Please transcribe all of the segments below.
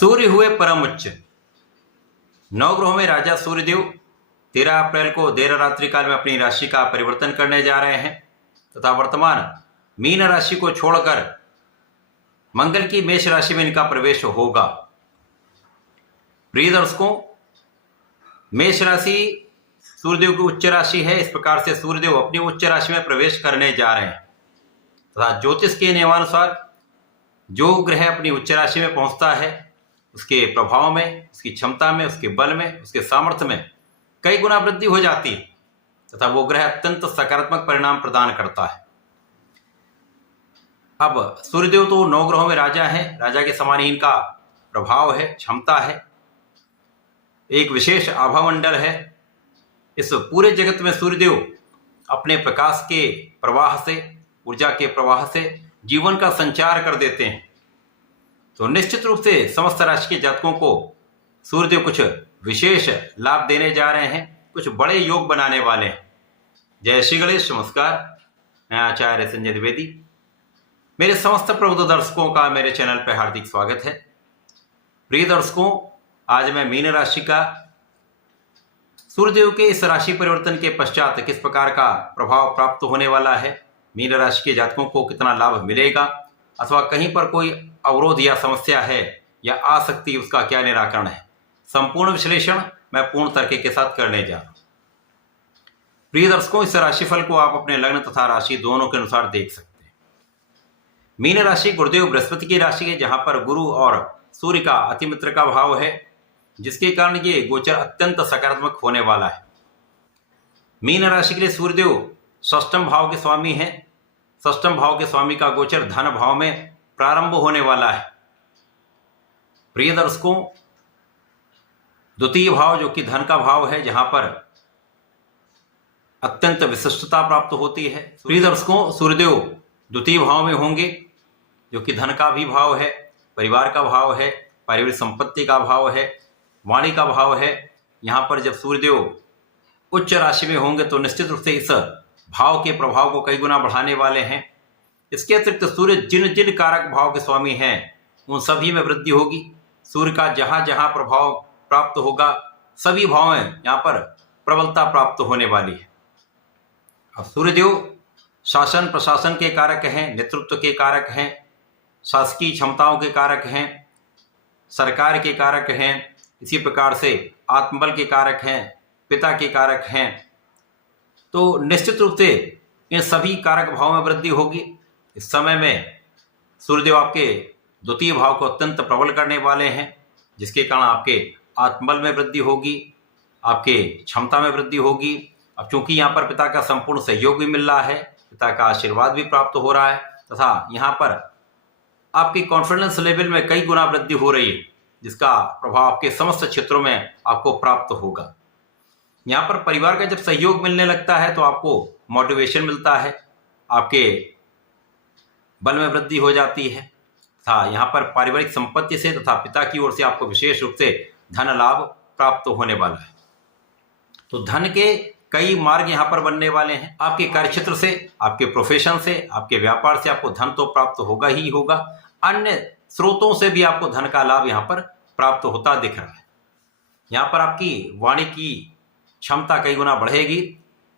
सूर्य हुए परम उच्च। नवग्रहों में राजा सूर्यदेव 13 अप्रैल को देर रात्रि काल में अपनी राशि का परिवर्तन करने जा रहे हैं तथा वर्तमान मीन राशि को छोड़कर मंगल की मेष राशि में इनका प्रवेश होगा। प्रिय दर्शकों, मेष राशि सूर्यदेव की उच्च राशि है। इस प्रकार से सूर्यदेव अपनी उच्च राशि में प्रवेश करने जा रहे हैं तथा ज्योतिष के नियमानुसार जो ग्रह अपनी उच्च राशि में पहुंचता है उसके प्रभाव में, उसकी क्षमता में, उसके बल में, उसके सामर्थ्य में कई गुना वृद्धि हो जाती है तथा वो ग्रह अत्यंत सकारात्मक परिणाम प्रदान करता है। अब सूर्यदेव तो 9 ग्रहों में राजा है, राजा के समान ही इनका प्रभाव है, क्षमता है, एक विशेष आभामंडल है। इस पूरे जगत में सूर्यदेव अपने प्रकाश के प्रवाह से, ऊर्जा के प्रवाह से जीवन का संचार कर देते हैं। तो निश्चित रूप से समस्त राशि के जातकों को सूर्यदेव कुछ विशेष लाभ देने जा रहे हैं, कुछ बड़े योग बनाने वाले हैं। जय श्री गणेश। नमस्कार, मैं आचार्य संजय द्विवेदी। मेरे समस्त प्रबुद्ध दर्शकों का मेरे चैनल पर हार्दिक स्वागत है। प्रिय दर्शकों, आज मैं मीन राशि का सूर्यदेव के इस राशि परिवर्तन के पश्चात किस प्रकार का प्रभाव प्राप्त होने वाला है, मीन राशि के जातकों को कितना लाभ मिलेगा अथवा कहीं पर कोई अवरोध या समस्या है या आ सकती है, उसका क्या निराकरण है, संपूर्ण विश्लेषण मैं पूर्ण तर्क के साथ करने जा रहा हूं। प्रिय दर्शकों, इस राशिफल को आप अपने लग्न तथा राशि दोनों के अनुसार देख सकते हैं। मीन राशि गुरुदेव बृहस्पति की राशि है, जहां पर गुरु और सूर्य का अतिमित्र का भाव है, जिसके कारण ये गोचर अत्यंत सकारात्मक होने वाला है। मीन राशि के लिए सूर्यदेव षष्ठम भाव के स्वामी हैं। षष्ठम भाव के स्वामी का गोचर धन भाव में प्रारंभ होने वाला है। प्रिय दर्शकों, द्वितीय भाव जो कि धन का भाव है, जहां पर अत्यंत विशिष्टता प्राप्त होती है। प्रिय दर्शकों, सूर्यदेव द्वितीय भाव में होंगे, जो कि धन का भी भाव है, परिवार का भाव है, पारिवारिक संपत्ति का भाव है, वाणी का भाव है। यहां पर जब सूर्यदेव उच्च राशि में होंगे तो निश्चित रूप से इस भाव के प्रभाव को कई गुना बढ़ाने वाले हैं। इसके अतिरिक्त सूर्य जिन जिन कारक भाव के स्वामी हैं उन सभी में वृद्धि होगी। सूर्य का जहां जहां प्रभाव प्राप्त होगा सभी भाव में यहाँ पर प्रबलता प्राप्त होने वाली है। अब सूर्यदेव शासन प्रशासन के कारक हैं, नेतृत्व के कारक हैं, शासकीय क्षमताओं के कारक हैं, सरकार के कारक हैं, इसी प्रकार से आत्मबल के कारक हैं, पिता के कारक हैं। तो निश्चित रूप से इन सभी कारक भाव में वृद्धि होगी। इस समय में सूर्यदेव आपके द्वितीय भाव को अत्यंत प्रबल करने वाले हैं, जिसके कारण आपके आत्मबल में वृद्धि होगी, आपके क्षमता में वृद्धि होगी। अब चूंकि यहाँ पर पिता का संपूर्ण सहयोग भी मिल रहा है, पिता का आशीर्वाद भी प्राप्त हो रहा है तथा यहाँ पर आपकी कॉन्फिडेंस लेवल में कई गुना वृद्धि हो रही है, जिसका प्रभाव आपके समस्त क्षेत्रों में आपको प्राप्त होगा। यहाँ पर परिवार का जब सहयोग मिलने लगता है तो आपको मोटिवेशन मिलता है, आपके बल में वृद्धि हो जाती है तथा यहाँ पर पारिवारिक संपत्ति से तथा पिता की ओर से आपको विशेष रूप से धन लाभ प्राप्त होने वाला है। तो धन के कई मार्ग यहाँ पर बनने वाले हैं। आपके कार्यक्षेत्र से, आपके प्रोफेशन से, आपके व्यापार से आपको धन तो प्राप्त होगा ही होगा, अन्य स्रोतों से भी आपको धन का लाभ यहाँ पर प्राप्त होता दिख रहा है। यहाँ पर आपकी वाणी की क्षमता कई गुना बढ़ेगी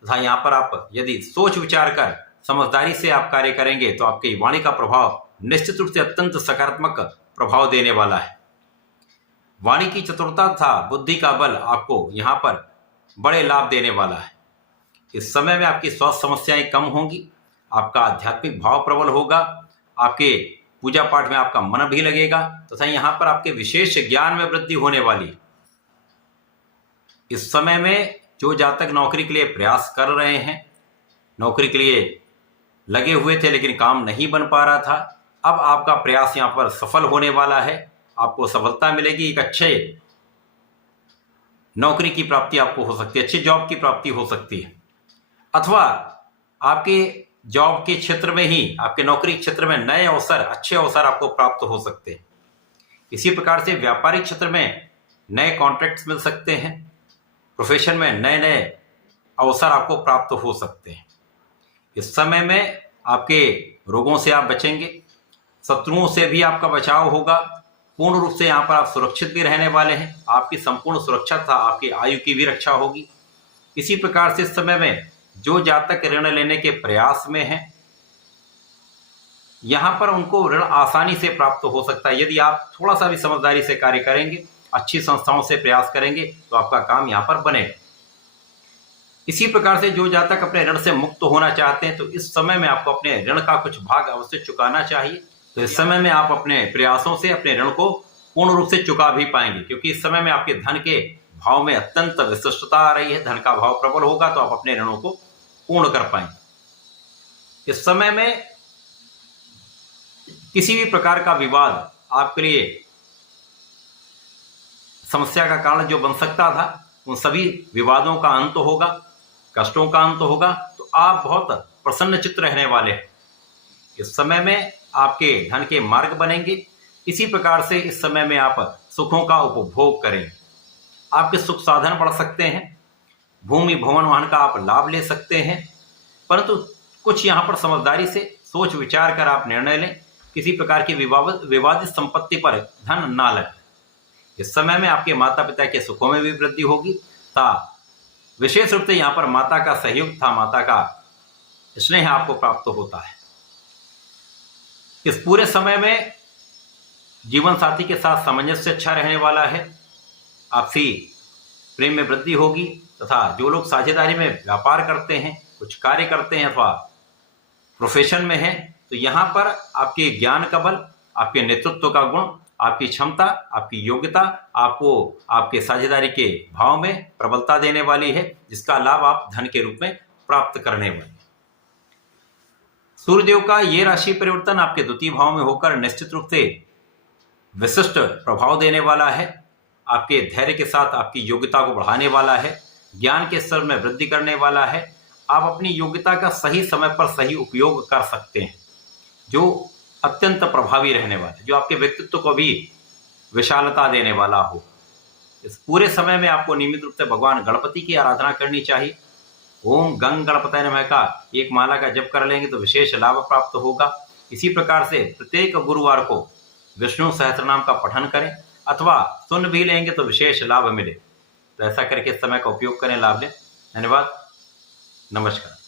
तथा यहाँ पर आप यदि सोच विचार कर समझदारी से आप कार्य करेंगे तो आपकी वाणी का प्रभाव निश्चित रूप से अत्यंत सकारात्मक प्रभाव देने वाला है। वाणी की चतुरता तथा बुद्धि का बल आपको यहाँ पर बड़े लाभ देने वाला है। इस समय में आपकी स्वास्थ्य समस्याएं कम होंगी, आपका आध्यात्मिक भाव प्रबल होगा, आपके पूजा पाठ में आपका मन भी लगेगा तथा यहाँ पर आपके विशेष ज्ञान में वृद्धि होने वाली है। इस समय में जो जातक नौकरी के लिए प्रयास कर रहे हैं, नौकरी के लिए लगे हुए थे लेकिन काम नहीं बन पा रहा था, अब आपका प्रयास यहाँ पर सफल होने वाला है। आपको सफलता मिलेगी, एक अच्छे नौकरी की प्राप्ति आपको हो सकती है, अच्छी जॉब की प्राप्ति हो सकती है, अथवा आपके जॉब के क्षेत्र में ही, आपके नौकरी क्षेत्र में नए अवसर, अच्छे अवसर आपको प्राप्त हो सकते हैं। इसी प्रकार से व्यापारिक क्षेत्र में नए कॉन्ट्रैक्ट्स मिल सकते हैं, प्रोफेशन में नए नए अवसर आपको प्राप्त हो सकते हैं। इस समय में आपके रोगों से आप बचेंगे, शत्रुओं से भी आपका बचाव होगा, पूर्ण रूप से यहाँ पर आप सुरक्षित भी रहने वाले हैं। आपकी संपूर्ण सुरक्षा तथा आपकी आयु की भी रक्षा होगी। इसी प्रकार से इस समय में जो जातक ऋण लेने के प्रयास में हैं, यहाँ पर उनको ऋण आसानी से प्राप्त हो सकता है। यदि आप थोड़ा सा भी समझदारी से कार्य करेंगे, अच्छी संस्थाओं से प्रयास करेंगे, तो आपका काम यहाँ पर बनेगा। इसी प्रकार से जो जातक अपने ऋण से मुक्त होना चाहते हैं, तो इस समय में आपको अपने ऋण का कुछ भाग अवश्य चुकाना चाहिए। तो इस समय में आप अपने प्रयासों से अपने ऋण को पूर्ण रूप से चुका भी पाएंगे, क्योंकि इस समय में आपके धन के भाव में अत्यंत विशिष्टता आ रही है। धन का भाव प्रबल होगा तो आप अपने ऋणों को पूर्ण कर पाएंगे। इस समय में किसी भी प्रकार का विवाद आपके लिए समस्या का कारण जो बन सकता था, उन सभी विवादों का अंत होगा, कष्टों का अंत होगा। तो आप बहुत प्रसन्न चित्त रहने वाले हैं। इस समय में आपके धन के मार्ग बनेंगे। इसी प्रकार से इस समय में आप सुखों का उपभोग करेंगे। आपके सुख साधन बढ़ सकते हैं। भूमि भवन वाहन का आप लाभ ले सकते हैं, परंतु कुछ यहाँ पर समझदारी से सोच विचार कर आप निर्णय लें। किसी प्रकार की विवादित संपत्ति पर धन ना लगे। इस समय में आपके माता पिता के सुखों में भी वृद्धि होगी तथा विशेष रूप से यहाँ पर माता का सहयोग था, माता का स्नेह आपको प्राप्त होता है। इस पूरे समय में जीवन साथी के साथ सामंजस्य अच्छा रहने वाला है। आपसी प्रेम में वृद्धि होगी तथा जो लोग साझेदारी में व्यापार करते हैं, कुछ कार्य करते हैं अथवा प्रोफेशन में हैं, तो यहाँ पर आपके ज्ञान का बल, आपके नेतृत्व का गुण, आपकी क्षमता, आपकी योग्यता आपको आपके साझेदारी के भाव में प्रबलता देने वाली है, जिसका लाभ आप धन के रूप में प्राप्त करने वाले हैं। सूर्यदेव का ये राशि परिवर्तन आपके द्वितीय भाव में होकर निश्चित रूप से विशिष्ट प्रभाव देने वाला है। आपके धैर्य के साथ आपकी योग्यता को बढ़ाने वाला है, ज्ञान के स्तर में वृद्धि करने वाला है। आप अपनी योग्यता का सही समय पर सही उपयोग कर सकते हैं, जो अत्यंत प्रभावी रहने वाला है, जो आपके व्यक्तित्व को भी विशालता देने वाला हो। इस पूरे समय में आपको नियमित रूप से भगवान गणपति की आराधना करनी चाहिए। ओम गंग गणपतये नमः का एक माला का जप कर लेंगे तो विशेष लाभ प्राप्त होगा। इसी प्रकार से प्रत्येक गुरुवार को विष्णु सहस्त्रनाम का पठन करें अथवा सुन भी लेंगे तो विशेष लाभ मिले। तो ऐसा करके इस समय का उपयोग करें, लाभ लें। धन्यवाद, नमस्कार।